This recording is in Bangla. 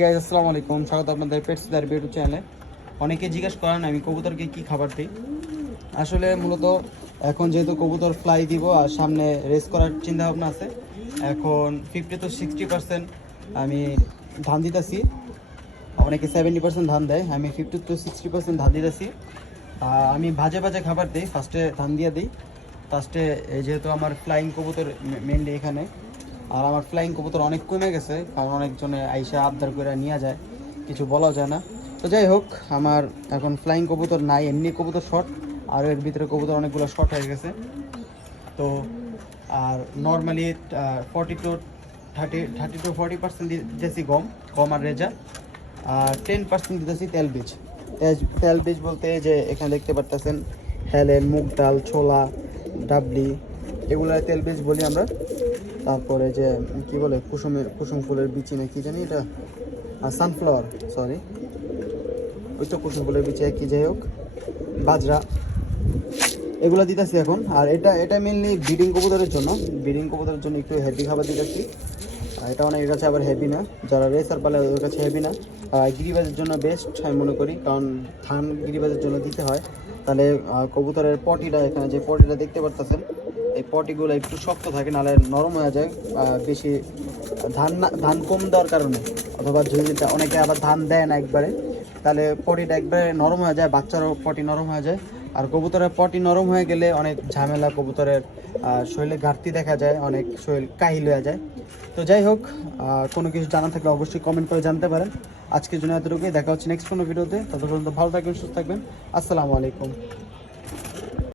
গাইস আসসালামু আলাইকুম, স্বাগত আপনাদের পেটস দার ইউটিউব চ্যানেলে। অনেকে জিজ্ঞেস করেন আমি কবুতরকে কি খাবার দিই। আসলে মূলত এখন যেহেতু কবুতর ফ্লাই দিব আর সামনে রেস করার চিন্তা ভাবনা আছে, এখন 50-60% আমি ধান দিতেছি। অনেকে 70% ধান দেয়, আমি 50-60% ধান দিতেছি। আমি ভাজে ভাজে খাবার দিই, ফার্স্টে ধান দিয়ে দিই। ফার্স্টে যেহেতু আমার ফ্লাইং কবুতর মেনলি এখানে, আর আমার ফ্লাইং কবুতর অনেক কমে গেছে, কারণ অনেকজনে আইসা আবদার করে নিয়ে যায়, কিছু বলা যায় না। তো যাই হোক, আমার এখন ফ্লাইং কবুতর নাই, এমনি কবুতর শর্ট, আর এর ভিতরে কবুতর অনেকগুলো শর্ট হয়ে গেছে। তো আর নর্মালি 30-40% দিতেছি গম গম আর রেজা, আর 10% দিতেছি তেল বীজ। তেল বীজ বলতে যে এখানে দেখতে পারতেছেন হেলেন, মুগ ডাল, ছোলা, ডাবলি, এগুলো তেল বীজ বলি আমরা। তারপরে যে কি বলে কুসুম ফুলের বিচি না কি জানি এটা, সানফ্লাওয়ার, সরি, ওই তো কুসুম ফুলের বিচি কি, যাই হোক, বাজরা, এগুলো দিতেছি এখন। আর এটা মেনলি ব্রিডিং কবুতরের জন্য একটু হেভি খাবার দিতেছি। এটা অনেকের কাছে আবার হেভি না, যারা রেসার পালে ওদের কাছে হেভি না। গিরিবাজের জন্য বেস্ট আমি মনে করি, কারণ ধান গিরিবাজের জন্য দিতে হয়। তাহলে কবুতরের পটিটা, এখানে যে পটিটা দেখতে পারতেছেন, এই পটিগুলো একটু শক্ত থাকে, নাহলে নরম হয়ে যায় বেশি ধান কম দেওয়ার কারণে। অথবা যদি অনেকে আবার ধান দেয় না একবারে, তাহলে পটিটা একবারে নরম হয়ে যায়, বাচ্চারও পটি নরম হয়ে যায়। আর কবুতরের পটি নরম হয়ে গেলে অনেক ঝামেলা, কবুতরের শরীরে ঘাটতি দেখা যায়, অনেক শরীর কাহিল হয়ে যায়। তো যাই হোক, কোনো কিছু জানা থাকলে অবশ্যই কমেন্ট করে জানতে পারেন। আজকের জন্য এতটুকুই, দেখা হচ্ছে নেক্সট কোনো ভিডিওতে। ততক্ষণ ভালো থাকবেন, সুস্থ থাকবেন। আসসালামু আলাইকুম।